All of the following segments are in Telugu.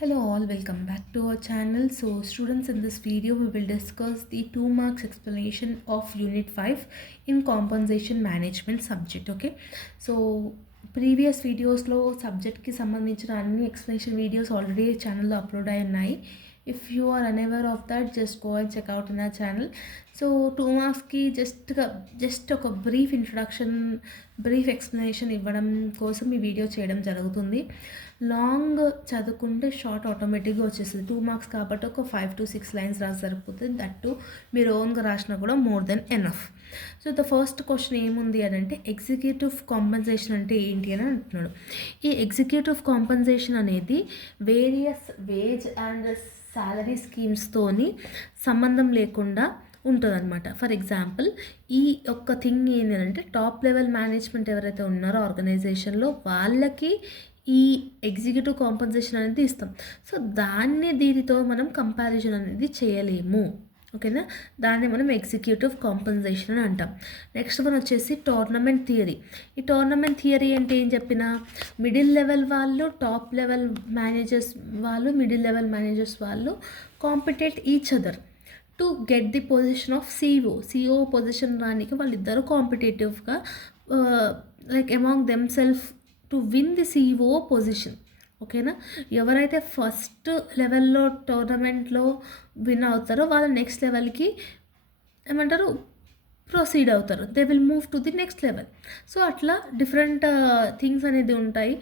Hello all, welcome back to our channel. So students, in this video we will discuss the 2 marks explanation of unit 5 in compensation management subject. Okay, so previous వీడియోస్లో సబ్జెక్ట్కి సంబంధించిన అన్ని ఎక్స్ప్లెనేషన్ వీడియోస్ ఆల్రెడీ ఛానల్లో అప్లోడ్ అయి ఉన్నాయి. If you are unaware of that, just go and check out in ఆ ఛానల్. సో 2 మార్క్స్కి జస్ట్ ఒక బ్రీఫ్ ఇంట్రడక్షన్, బ్రీఫ్ ఎక్స్ప్లెనేషన్ ఇవ్వడం కోసం ఈ వీడియో చేయడం జరుగుతుంది. లాంగ్ చదువుకుంటే షార్ట్ ఆటోమేటిక్గా వచ్చేస్తుంది. 2 మార్క్స్ కాబట్టి ఒక 5 to 6 లైన్స్ రాసి సరిపోతుంది. దట్టు మీరు ఓన్గా రాసినా కూడా more than enough. So the first question ఏముంది అని అంటే, ఎగ్జిక్యూటివ్ కాంపన్సేషన్ అంటే ఏంటి అని అంటున్నాడు. ఈ ఎగ్జిక్యూటివ్ కాంపన్సేషన్ అనేది వేరియస్ వేజ్ అండ్ శాలరీ స్కీమ్స్తోని సంబంధం లేకుండా ఉంటుందన్నమాట. ఫర్ ఎగ్జాంపుల్, ఈ ఒక్క థింగ్ ఏంటంటే, టాప్ లెవెల్ మేనేజ్మెంట్ ఎవరైతే ఉన్నారో ఆర్గనైజేషన్లో వాళ్ళకి ఈ ఎగ్జిక్యూటివ్ కాంపన్సేషన్ అనేది ఇస్తాం. సో దీనితో మనం కంపారిజన్ అనేది చేయలేము. ఓకేనా, దాన్ని మనం ఎగ్జిక్యూటివ్ కాంపన్సేషన్ అని అంటాం. నెక్స్ట్ వన్ వచ్చేసి టోర్నమెంట్ థియరీ. ఈ టోర్నమెంట్ థియరీ అంటే ఏం చెప్పినా, మిడిల్ లెవెల్ వాళ్ళు, టాప్ లెవెల్ మేనేజర్స్ వాళ్ళు, మిడిల్ లెవెల్ మేనేజర్స్ వాళ్ళు compete each other to get the position of CEO position రానికి వాళ్ళిద్దరూ కాంపిటేటివ్గా like among them self to win the CEO position. ఓకేనా, ఎవరైతే ఫస్ట్ లెవెల్లో టోర్నమెంట్లో విన్ అవుతారో వాళ్ళు నెక్స్ట్ లెవెల్కి ఏమంటారు, ప్రొసీడ్ అవుతారు. They will move to the next level. So అట్లా డిఫరెంట్ థింగ్స్ అనేది ఉంటాయి.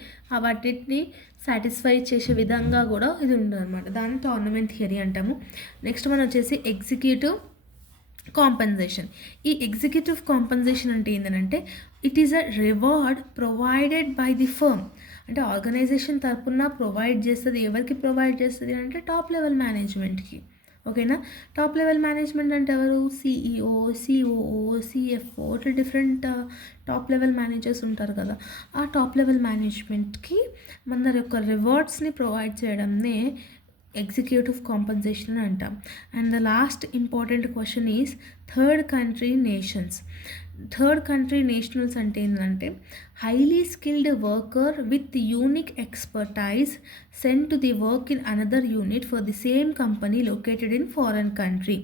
వాటిని సాటిస్ఫై చేసే విధంగా కూడా ఇది ఉంటుంది అనమాట. దాన్ని టోర్నమెంట్ థియరీ అంటాము. నెక్స్ట్ మనం వచ్చేసి ఎగ్జిక్యూటివ్ కాంపన్సేషన్. ఈ ఎగ్జిక్యూటివ్ కాంపన్సేషన్ అంటే ఏంటంటే, it is a reward provided by the firm. అంటే ఆర్గనైజేషన్ తరపున ప్రొవైడ్ చేస్తుంది. ఎవరికి ప్రొవైడ్ చేస్తుంది అంటే, టాప్ లెవెల్ మేనేజ్మెంట్కి. ఓకేనా, టాప్ లెవెల్ మేనేజ్మెంట్ అంటే ఎవరు? సిఈఓ, సిఓఓ, సిఎఫ్ఓ, ఇట్లా డిఫరెంట్ టాప్ లెవెల్ మేనేజర్స్ ఉంటారు కదా. ఆ టాప్ లెవెల్ మేనేజ్మెంట్కి మన యొక్క రివార్డ్స్ని ప్రొవైడ్ చేయడంనే ఎగ్జిక్యూటివ్ కాంపన్సేషన్ అంటాం. And the last important question is third country nations. Third country nationals అంటే ఏంటంటే, highly skilled worker with unique expertise sent to the work in another unit for the same company located in foreign country.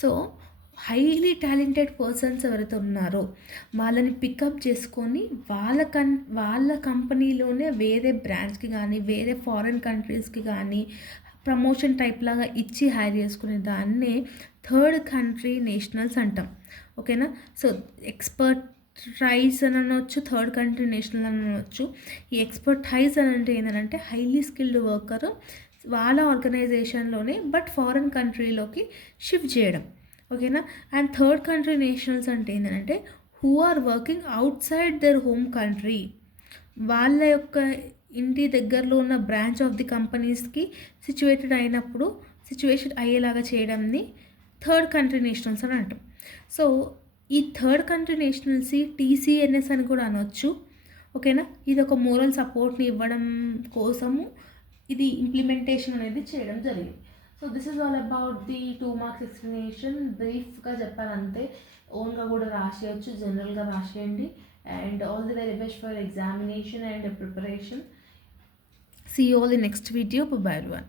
So highly talented persons ఎవరైతే ఉన్నారో వాళ్ళని పికప్ చేసుకొని వాళ్ళ కంపెనీలోనే వేరే బ్రాంచ్కి కానీ వేరే ఫారెన్ కంట్రీస్కి కానీ ప్రమోషన్ టైప్ లాగా ఇచ్చి హైర్ చేసుకునే దాన్నే థర్డ్ కంట్రీ నేషనల్స్ అంటాం. ఓకేనా, సో ఎక్స్పర్టైజ్ అని అనవచ్చు, థర్డ్ కంట్రీ నేషనల్ అని అనవచ్చు. ఈ ఎక్స్పర్టైజ్ అని అంటే ఏంటంటే, హైలీ స్కిల్డ్ వర్కర్ వాళ్ళ ఆర్గనైజేషన్లోనే బట్ ఫారెన్ కంట్రీలోకి షిఫ్ట్ చేయడం. ఓకేనా, అండ్ థర్డ్ కంట్రీ నేషనల్స్ అంటే ఏంటంటే, who are working outside their home country. వాళ్ళ యొక్క ఇంటి దగ్గరలో ఉన్న బ్రాంచ్ ఆఫ్ ది కంపెనీస్కి సిచ్యువేషన్ అయ్యేలాగా చేయడంని థర్డ్ కంట్రీ నేషనల్స్ అని అంటాం. సో ఈ థర్డ్ కంట్రీ నేషనల్స్ టీసీఎన్ఎస్ అని కూడా అనొచ్చు. ఓకేనా, ఇది ఒక మోరల్ సపోర్ట్ని ఇవ్వడం కోసము ఇది ఇంప్లిమెంటేషన్ అనేది చేయడం జరిగింది. So this is all about the 2 marks explanation. బ్రీఫ్గా చెప్పాలంటే ఓన్గా కూడా రాసేయచ్చు, జనరల్గా రాసేయండి. And all the very best for examination and preparation. See you all in next video. Bye bye everyone.